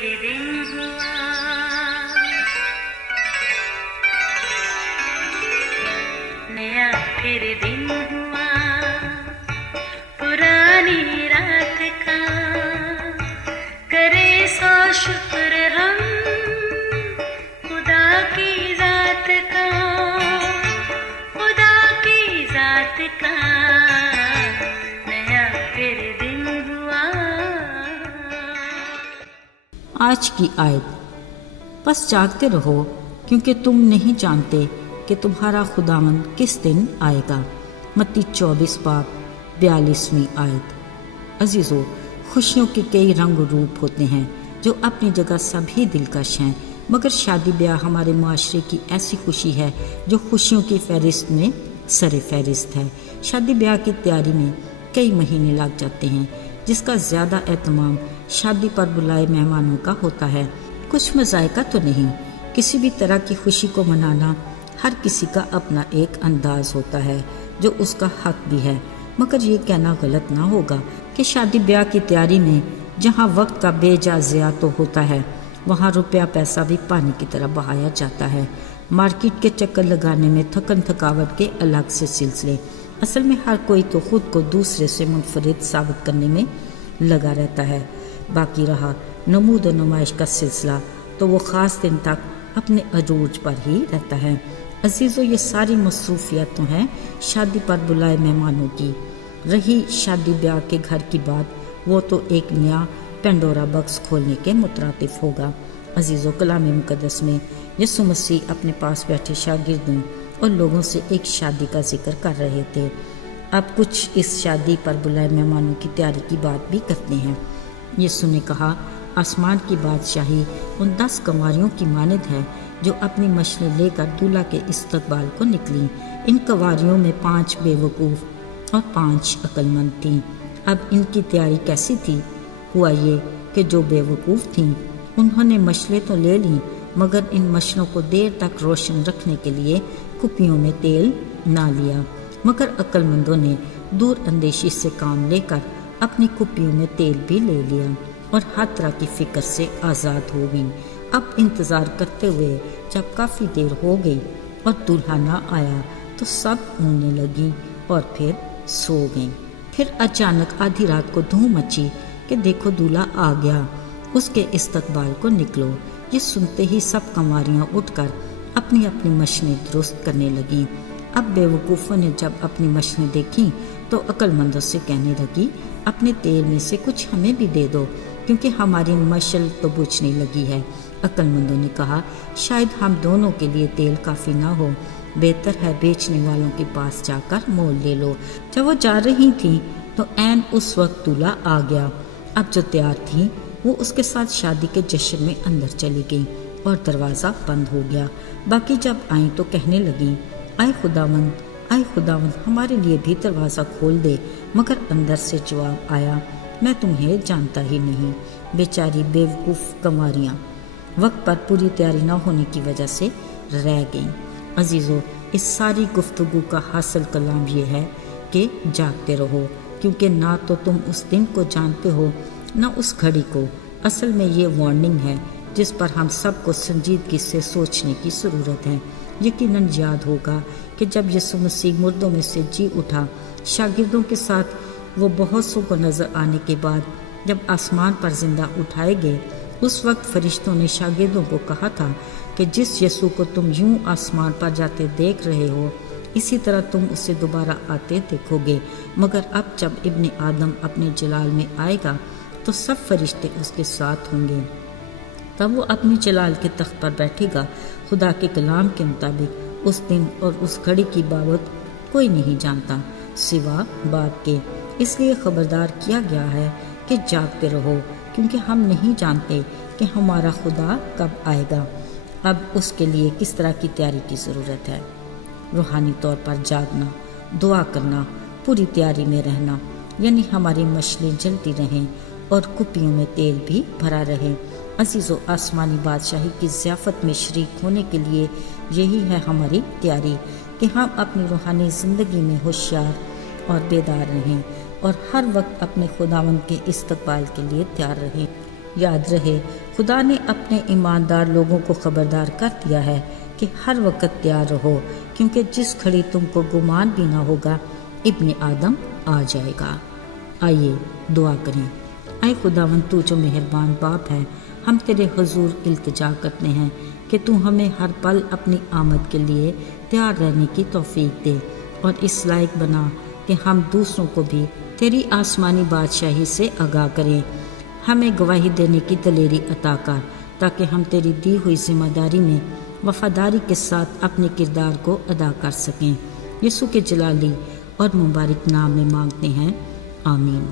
پھر دن ہوا، نیا پھر دن ہوا، پرانی رات کا کرے سو شکر ہم خدا کی ذات کا، خدا کی ذات کا نیا پھر دن ہوا۔ آج کی آیت، بس جاگتے رہو کیونکہ تم نہیں جانتے کہ تمہارا خداوند کس دن آئے گا۔ متی 24 باب 42ویں آیت۔ عزیزو، خوشیوں کے کئی رنگ و روپ ہوتے ہیں جو اپنی جگہ سبھی دلکش ہیں، مگر شادی بیاہ ہمارے معاشرے کی ایسی خوشی ہے جو خوشیوں کی فہرست میں سر فہرست ہے۔ شادی بیاہ کی تیاری میں کئی مہینے لگ جاتے ہیں، جس کا زیادہ اہتمام شادی پر بلائے مہمانوں کا ہوتا ہے۔ کچھ مذائقہ تو نہیں، کسی بھی طرح کی خوشی کو منانا ہر کسی کا اپنا ایک انداز ہوتا ہے جو اس کا حق بھی ہے، مگر یہ کہنا غلط نہ ہوگا کہ شادی بیاہ کی تیاری میں جہاں وقت کا بے جا ضیاع تو ہوتا ہے، وہاں روپیہ پیسہ بھی پانی کی طرح بہایا جاتا ہے۔ مارکیٹ کے چکر لگانے میں تھکن تھکاوٹ کے الگ سے سلسلے۔ اصل میں ہر کوئی تو خود کو دوسرے سے منفرد ثابت کرنے میں لگا رہتا ہے۔ باقی رہا نمود و نمائش کا سلسلہ تو وہ خاص دن تک اپنے عروج پر ہی رہتا ہے۔ عزیزو، یہ ساری مصروفیات تو ہیں شادی پر بلائے مہمانوں کی۔ رہی شادی بیاہ کے گھر کی بات، وہ تو ایک نیا پینڈورا باکس کھولنے کے مترادف ہوگا۔ عزیزو، کلام مقدس میں یسوع مسیح اپنے پاس بیٹھے شاگردوں اور لوگوں سے ایک شادی کا ذکر کر رہے تھے۔ اب کچھ اس شادی پر بلائے مہمانوں کی تیاری کی بات بھی کرتے ہیں۔ یسوع نے کہا، آسمان کی بادشاہی ان 10 کنواریوں کی مانند ہے جو اپنی مشلیں لے کر دولہا کے استقبال کو نکلیں۔ ان کنواریوں میں 5 بے وقوف اور 5 عقل مند تھیں۔ اب ان کی تیاری کیسی تھی؟ ہوا یہ کہ جو بے وقوف تھیں انہوں نے مشلیں تو لے لیں، مگر ان مشلوں کو دیر تک روشن رکھنے کے لیے کپیوں میں تیل نہ لیا۔ مگر عقل مندوں نے دور اندیشی سے کام لے کر اپنی کپیوں میں تیل بھی لے لیا اور ہر طرح کی فکر سے آزاد ہو گئی۔ اب انتظار کرتے ہوئے جب کافی دیر ہو گئی اور دولہا نہ آیا تو سب اونگنے لگی اور پھر سو گئیں۔ پھر اچانک آدھی رات کو دھوم مچی کہ دیکھو دولہا آ گیا، اس کے استقبال کو نکلو۔ یہ سنتے ہی سب کنواریاں اٹھ کر اپنی اپنی مشنیں درست کرنے لگیں۔ اب بے وقوفوں نے جب اپنی مشنیں دیکھیں تو عقل مندوں سے کہنے لگی، اپنے تیل میں سے کچھ ہمیں بھی دے دو، کیونکہ ہماری مشل تو بجھنے لگی ہے۔ عقل مندوں نے کہا، شاید ہم دونوں کے لیے تیل کافی نہ ہو، بہتر ہے بیچنے والوں کے پاس جا کر مول لے لو۔ جب وہ جا رہی تھیں تو عین اس وقت دولہا آ گیا۔ اب جو تیار تھیں وہ اس کے ساتھ شادی کے جشن میں اندر چلی گئیں اور دروازہ بند ہو گیا۔ باقی جب آئیں تو کہنے لگیں، اے خداوند، ہمارے لیے بھی دروازہ کھول دے۔ مگر اندر سے جواب آیا، میں تمہیں جانتا ہی نہیں۔ بیچاری بے وقوف کنواریاں وقت پر پوری تیاری نہ ہونے کی وجہ سے رہ گئیں۔ عزیزو، اس ساری گفتگو کا حاصل کلام یہ ہے کہ جاگتے رہو، کیونکہ نہ تو تم اس دن کو جانتے ہو نہ اس گھڑی کو۔ اصل میں یہ وارننگ ہے جس پر ہم سب کو سنجیدگی سے سوچنے کی ضرورت ہے۔ یقیناً یاد ہوگا کہ جب یسوع مسیح مردوں میں سے جی اٹھا، شاگردوں کے ساتھ وہ بہت سو کو نظر آنے کے بعد جب آسمان پر زندہ اٹھائے گئے، اس وقت فرشتوں نے شاگردوں کو کہا تھا کہ جس یسوع کو تم یوں آسمان پر جاتے دیکھ رہے ہو، اسی طرح تم اسے دوبارہ آتے دیکھو گے۔ مگر اب جب ابن آدم اپنے جلال میں آئے گا تو سب فرشتے اس کے ساتھ ہوں گے، تب وہ اپنے جلال کے تخت پر بیٹھے گا۔ خدا کے کلام کے مطابق اس دن اور اس گھڑی کی بابت کوئی نہیں جانتا سوا باپ کے، اس لیے خبردار کیا گیا ہے کہ جاگتے رہو، کیونکہ ہم نہیں جانتے کہ ہمارا خدا کب آئے گا۔ اب اس کے لیے کس طرح کی تیاری کی ضرورت ہے؟ روحانی طور پر جاگنا، دعا کرنا، پوری تیاری میں رہنا، یعنی ہماری مشلیں جلتی رہیں اور کپیوں میں تیل بھی بھرا رہے۔ عزیزو، آسمانی بادشاہی کی ضیافت میں شریک ہونے کے لیے یہی ہے ہماری تیاری کہ ہم اپنی روحانی زندگی میں ہوشیار اور بیدار رہیں اور ہر وقت اپنے خداوند کے استقبال کے لیے تیار رہیں۔ یاد رہے، خدا نے اپنے ایماندار لوگوں کو خبردار کر دیا ہے کہ ہر وقت تیار رہو، کیونکہ جس گھڑی تم کو گمان بھی نہ ہوگا ابن آدم آ جائے گا۔ آئیے دعا کریں۔ اے خداوند، تو جو مہربان باپ ہے، ہم تیرے حضور التجا کرتے ہیں کہ تو ہمیں ہر پل اپنی آمد کے لیے تیار رہنے کی توفیق دے، اور اس لائق بنا کہ ہم دوسروں کو بھی تیری آسمانی بادشاہی سے آگاہ کریں۔ ہمیں گواہی دینے کی دلیری عطا کر، تاکہ ہم تیری دی ہوئی ذمہ داری میں وفاداری کے ساتھ اپنے کردار کو ادا کر سکیں۔ یسوع کے جلالی اور مبارک نام میں مانگتے ہیں، آمین۔